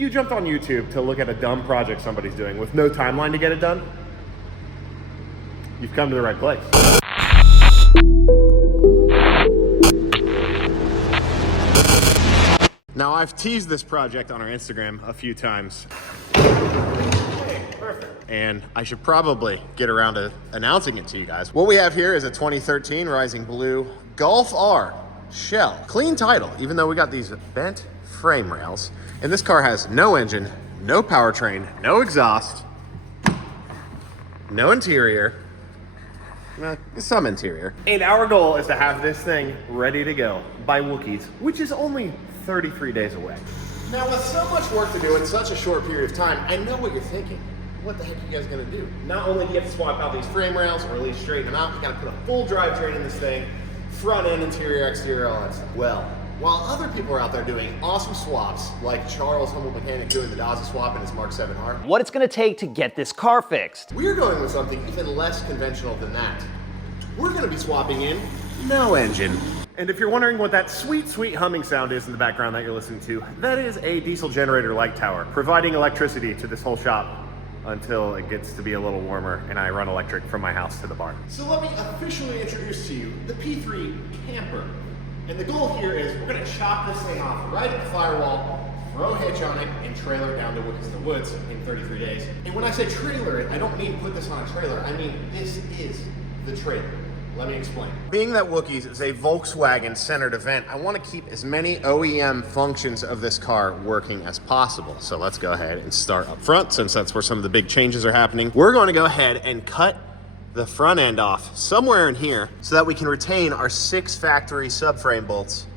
you jumped on YouTube to look at a dumb project somebody's doing with no timeline to get it done, you've come to the right place. Now, I've teased this project on our Instagram a few times. Hey, perfect. And I should probably get around to announcing it to you guys. What we have here is a 2013 Rising Blue Golf R shell. Clean title, even though we got these bent frame rails. And this car has no engine, no powertrain, no exhaust, no interior, some interior. And our goal is to have this thing ready to go by Wookies, which is only 33 days away. Now, with so much work to do in such a short period of time, I know what you're thinking. What the heck are you guys gonna do? Not only do you have to swap out these frame rails or at least straighten them out, you gotta put a full drivetrain in this thing, front end, interior, exterior, all that stuff. Well, while other people are out there doing awesome swaps, like Charles, Humble Mechanic, doing the Daza swap in his Mark 7R, what it's gonna take to get this car fixed. we're going with something even less conventional than that. We're gonna be swapping in no engine. And if you're wondering what that sweet, sweet humming sound is in the background that you're listening to, that is a diesel generator light tower, providing electricity to this whole shop until it gets to be a little warmer and I run electric from my house to the barn. So let me officially introduce to you the P3 camper. And the goal here is we're gonna chop this thing off right at the firewall, throw a hitch on it, and trailer it down to Wookies in the Woods in 33 days. And when I say trailer it, I don't mean put this on a trailer, I mean this is the trailer. Let me explain. Being that Wookies is a Volkswagen-centered event, I want to keep as many OEM functions of this car working as possible. So let's go ahead and start up front, since that's where some of the big changes are happening. We're going to go ahead and cut the front end off somewhere in here so that we can retain our 6 factory subframe bolts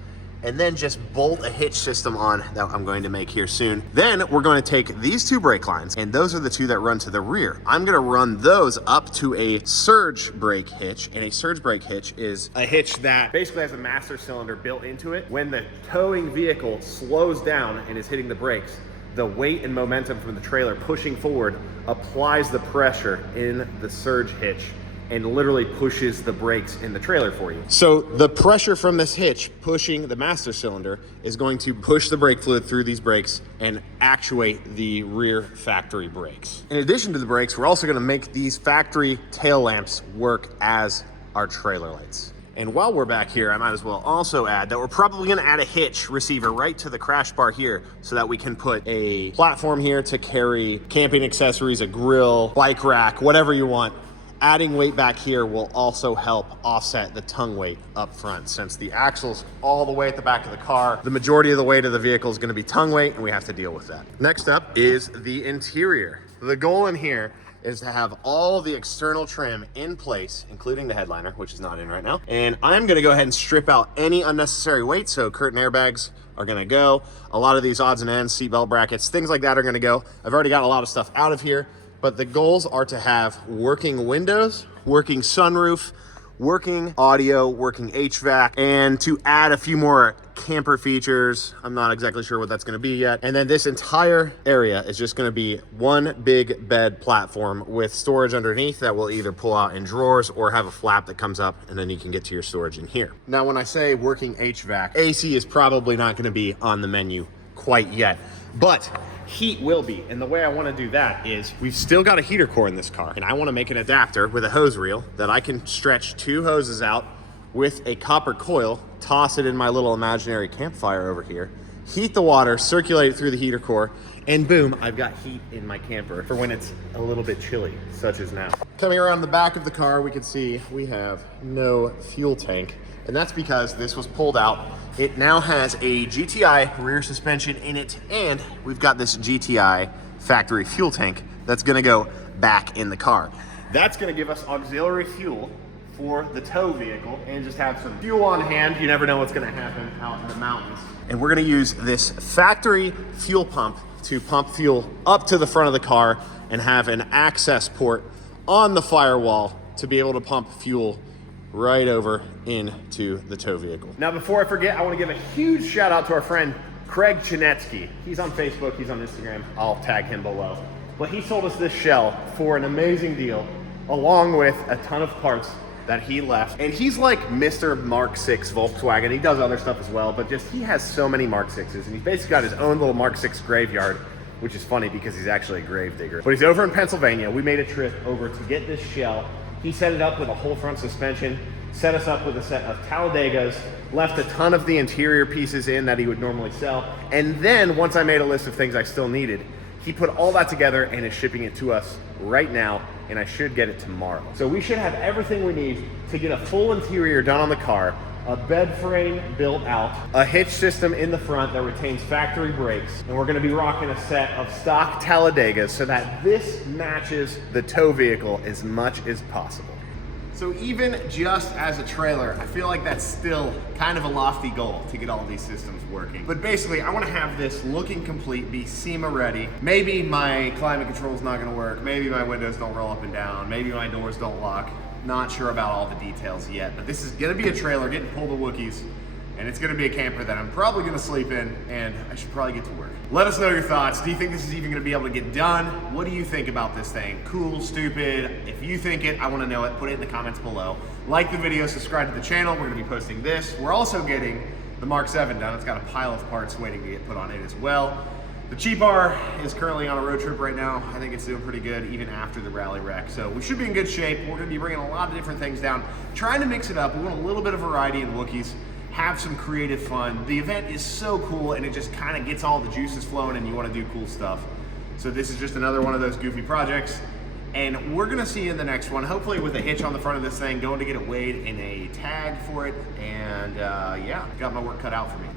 and then just bolt a hitch system on that I'm going to make here soon. Then we're going to take these 2 brake lines, and those are the 2 that run to the rear. I'm gonna run those up to a surge brake hitch, and a surge brake hitch is a hitch that basically has a master cylinder built into it. When the towing vehicle slows down and is hitting the brakes, the weight and momentum from the trailer pushing forward applies the pressure in the surge hitch and literally pushes the brakes in the trailer for you. So the pressure from this hitch pushing the master cylinder is going to push the brake fluid through these brakes and actuate the rear factory brakes. In addition to the brakes, we're also gonna make these factory tail lamps work as our trailer lights. And while we're back here, I might as well also add that we're probably gonna add a hitch receiver right to the crash bar here so that we can put a platform here to carry camping accessories, a grill, bike rack, whatever you want. Adding weight back here will also help offset the tongue weight up front, since the axle's all the way at the back of the car. The majority of the weight of the vehicle is gonna be tongue weight, and we have to deal with that. Next up is the interior. The goal in here is to have all the external trim in place, including the headliner, which is not in right now. And I'm gonna go ahead and strip out any unnecessary weight, so curtain airbags are gonna go. A lot of these odds and ends, seatbelt brackets, things like that are gonna go. I've already got a lot of stuff out of here, but the goals are to have working windows, working sunroof, working audio, working HVAC, and to add a few more camper features. I'm not exactly sure what that's gonna be yet. And then this entire area is just gonna be one big bed platform with storage underneath that will either pull out in drawers or have a flap that comes up, and then you can get to your storage in here. Now, when I say working HVAC, AC is probably not gonna be on the menu quite yet, but heat will be. And the way I want to do that is we've still got a heater core in this car, and I want to make an adapter with a hose reel that I can stretch 2 hoses out with a copper coil, toss it in my little imaginary campfire over here, heat the water, circulate it through the heater core, and boom, I've got heat in my camper for when it's a little bit chilly, such as now. Coming around the back of the car, we can see we have no fuel tank, and that's because this was pulled out. It now has a GTI rear suspension in it, and we've got this GTI factory fuel tank that's gonna go back in the car. That's gonna give us auxiliary fuel for the tow vehicle and just have some fuel on hand. You never know what's gonna happen out in the mountains. And we're gonna use this factory fuel pump to pump fuel up to the front of the car and have an access port on the firewall to be able to pump fuel right over into the tow vehicle. Now, before I forget, I want to give a huge shout out to our friend Craig Chinetsky. He's on Facebook, he's on Instagram. I'll tag him below. But he sold us this shell for an amazing deal, along with a ton of parts that he left. And he's like Mr. Mark 6 Volkswagen. He does other stuff as well, but just he has so many Mark 6s, and he's basically got his own little Mark 6 graveyard, which is funny because he's actually a grave digger. But he's over in Pennsylvania. We made a trip over to get this shell. He set it up with a whole front suspension, set us up with a set of Talladegas, left a ton of the interior pieces in that he would normally sell. And then once I made a list of things I still needed, he put all that together and is shipping it to us right now, and I should get it tomorrow. So we should have everything we need to get a full interior done on the car, a bed frame built out, a hitch system in the front that retains factory brakes, and we're gonna be rocking a set of stock Talladegas so that this matches the tow vehicle as much as possible. So even just as a trailer, I feel like that's still kind of a lofty goal to get all these systems working. But basically, I want to have this looking complete, be SEMA ready. Maybe my climate control is not going to work. Maybe my windows don't roll up and down. Maybe my doors don't lock. Not sure about all the details yet, but this is going to be a trailer getting pulled to Wookies. And it's gonna be a camper that I'm probably gonna sleep in, and I should probably get to work. Let us know your thoughts. Do you think this is even gonna be able to get done? What do you think about this thing? Cool, stupid? If you think it, I wanna know it. Put it in the comments below. Like the video, subscribe to the channel. We're gonna be posting this. We're also getting the Mark 7 done. It's got a pile of parts waiting to get put on it as well. The Cheap R is currently on a road trip right now. I think it's doing pretty good even after the rally wreck. So we should be in good shape. We're gonna be bringing a lot of different things down, trying to mix it up. We want a little bit of variety in Wookies. Have some creative fun. The event is so cool, and it just kind of gets all the juices flowing, and you want to do cool stuff. So this is just another one of those goofy projects, and we're gonna see you in the next one, hopefully with a hitch on the front of this thing, going to get it weighed in a tag for it, and yeah, got my work cut out for me.